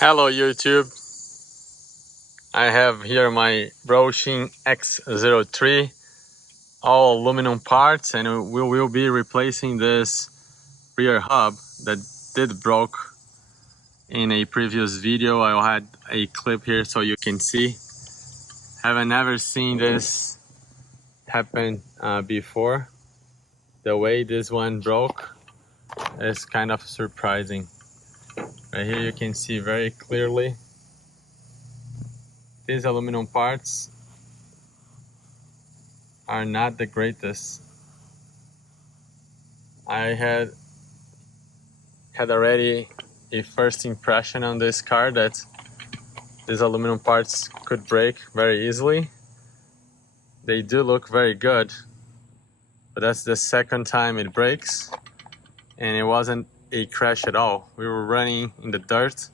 Hello YouTube, I have here my Hosim X03, all aluminum parts, and we will be replacing this rear hub that did broke in a previous video. I had a clip here so you can see. Haven't ever seen this happen before. The way this one broke is kind of surprising. Right here you can see very clearly these aluminum parts are not the greatest. I had already a first impression on this car that these aluminum parts could break very easily. They do look very good, but that's the second time it breaks, and it wasn't a crash at all. We were running in the dirt,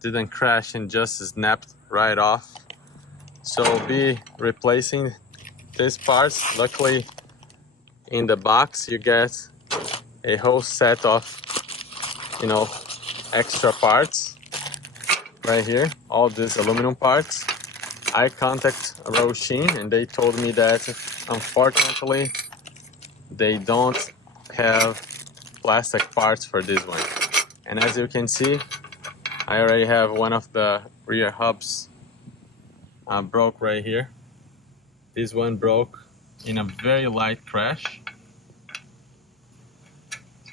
didn't crash, and just snapped right off. So we'll be replacing these parts. Luckily, in the box you get a whole set of, extra parts right here, all these aluminum parts. I contacted Hosim and they told me that unfortunately they don't have plastic parts for this one. And as you can see, I already have one of the rear hubs broke right here. This one broke in a very light crash.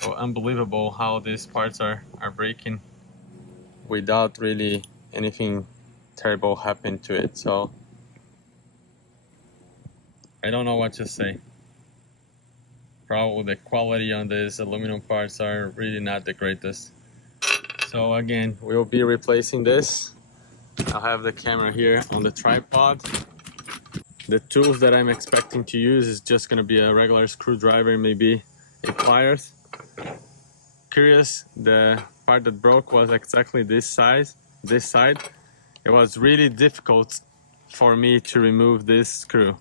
So unbelievable how these parts are breaking without really anything terrible happened to it. So I don't know what to say. Probably the quality on these aluminum parts are really not the greatest. So again, we'll be replacing this. I'll have the camera here on the tripod. The tools that I'm expecting to use is just going to be a regular screwdriver, maybe a pliers. Curious, the part that broke was exactly this side. It was really difficult for me to remove this screw.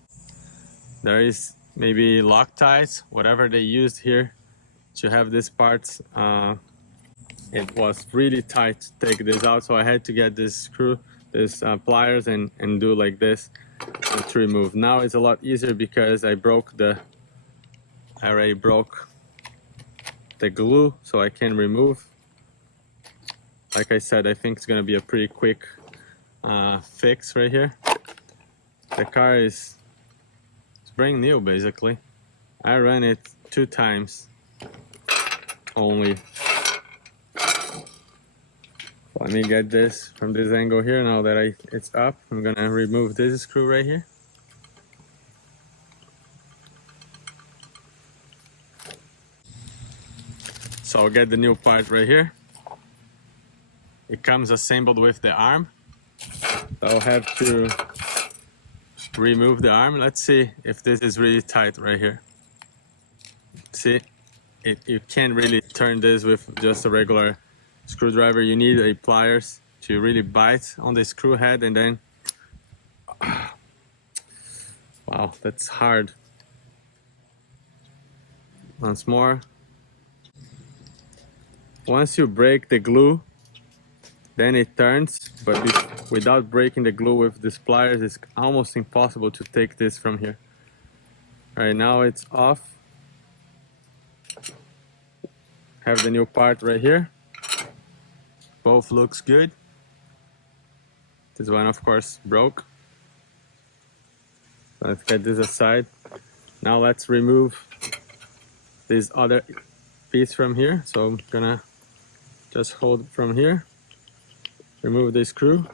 There is maybe Loctite, whatever they used here to have this part. It was really tight to take this out, so I had to get this screw, this pliers, and do like this to remove. Now it's a lot easier because I already broke the glue, so I can remove. Like I said, I think it's gonna be a pretty quick fix right here. The car is brand new basically. I ran it 2 times only. Let me get this from this angle here. Now that it's up, I'm gonna remove this screw right here. So I'll get the new part right here. It comes assembled with the arm. I'll have to remove the arm. Let's see if this is really tight right here. See, you can't really turn this with just a regular screwdriver. You need a pliers to really bite on the screw head, and then wow, that's hard. Once more. Once you break the glue, then it turns, but without breaking the glue with these pliers, it's almost impossible to take this from here. Right now it's off. Have the new part right here. Both looks good. This one of course broke. Let's get this aside. Now let's remove this other piece from here. So I'm gonna just hold from here. Remove the screw.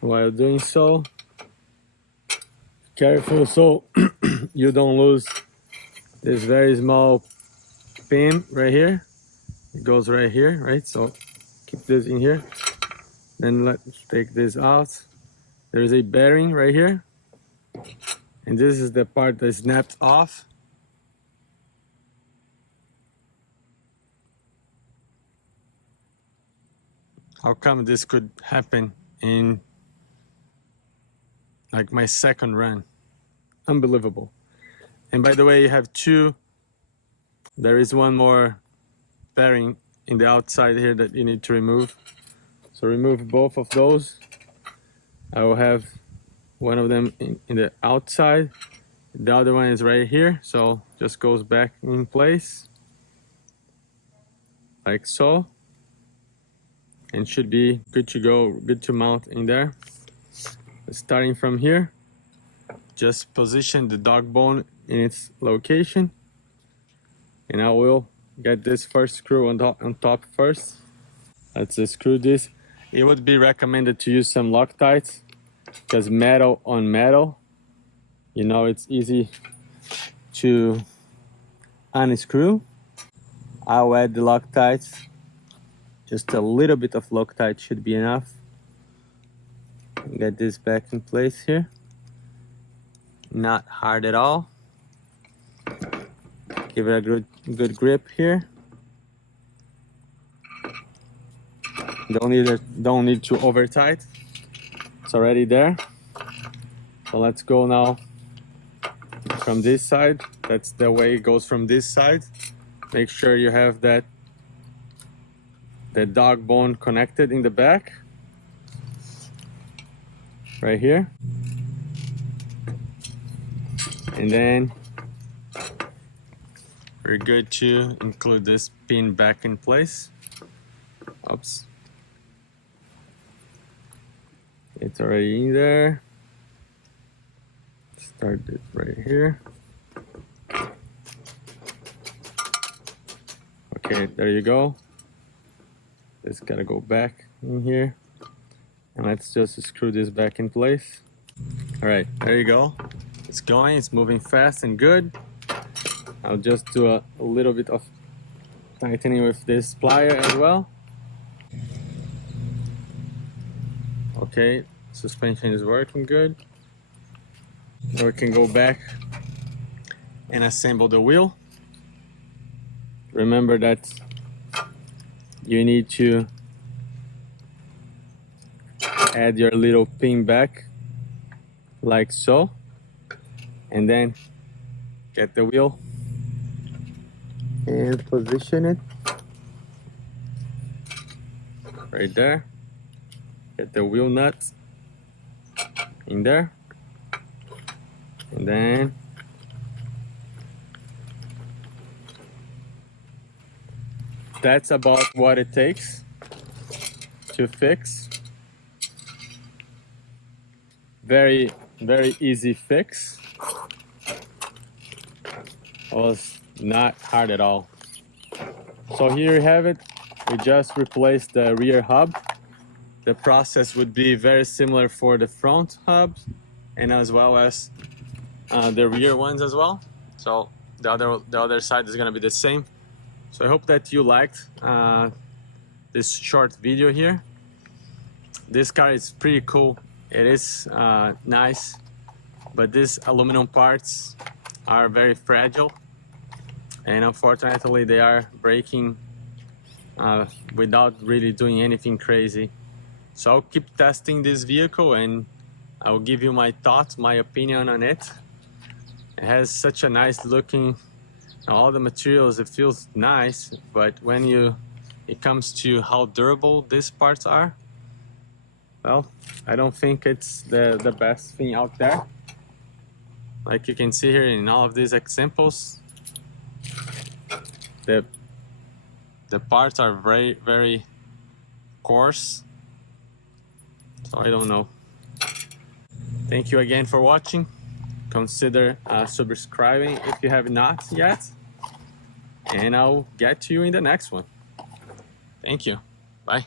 While doing so, careful so you don't lose this very small pin right here. It goes right here, right? So keep this in here. Then let's take this out. There is a bearing right here. And this is the part that snapped off. How come this could happen in like my second run? Unbelievable. And by the way, you have 2 There is one more fairing in the outside here that you need to remove. So remove both of those. I will have one of them in the outside. The other one is right here, so just goes back in place like so, and should be good to go, good to mount in there. Starting from here, just position the dog bone in its location, and I will get this first screw on top first. Let's screw this. It would be recommended to use some Loctites, because metal on metal, you know, it's easy to unscrew. I'll add the Loctites. Just a little bit of Loctite should be enough. Get this back in place here. Not hard at all. Give it a good grip here. Don't need to over tight. It's already there. So let's go now from this side. That's the way it goes from this side. Make sure you have the dog bone connected in the back. Right here. And then we're good to include this pin back in place. Oops. It's already in there. Start it right here. Okay, there you go. Just gotta go back in here. And let's just screw this back in place. All right, there you go. It's going, it's moving fast and good. I'll just do a little bit of tightening with this plier as well. Okay, suspension is working good. Now we can go back and assemble the wheel. Remember that you need to add your little pin back like so, and then get the wheel and position it right there. Get the wheel nuts in there, and then that's about what it takes to fix. Very easy fix. Was not hard at all. So here you have it. We just replaced the rear hub. The process would be very similar for the front hubs and as well as the rear ones as well. So the other side is gonna be the same. So I hope that you liked this short video here. This car is pretty cool. It is nice, but these aluminum parts are very fragile, and unfortunately they are breaking without really doing anything crazy. So I'll keep testing this vehicle and I'll give you my thoughts, my opinion on it. It has such a nice looking, all the materials, it feels nice, but when it comes to how durable these parts are, well, I don't think it's the best thing out there. Like you can see here in all of these examples, the parts are very coarse. So I don't know. Thank you again for watching. Consider subscribing if you have not yet, and I'll get to you in the next one. Thank you. Bye.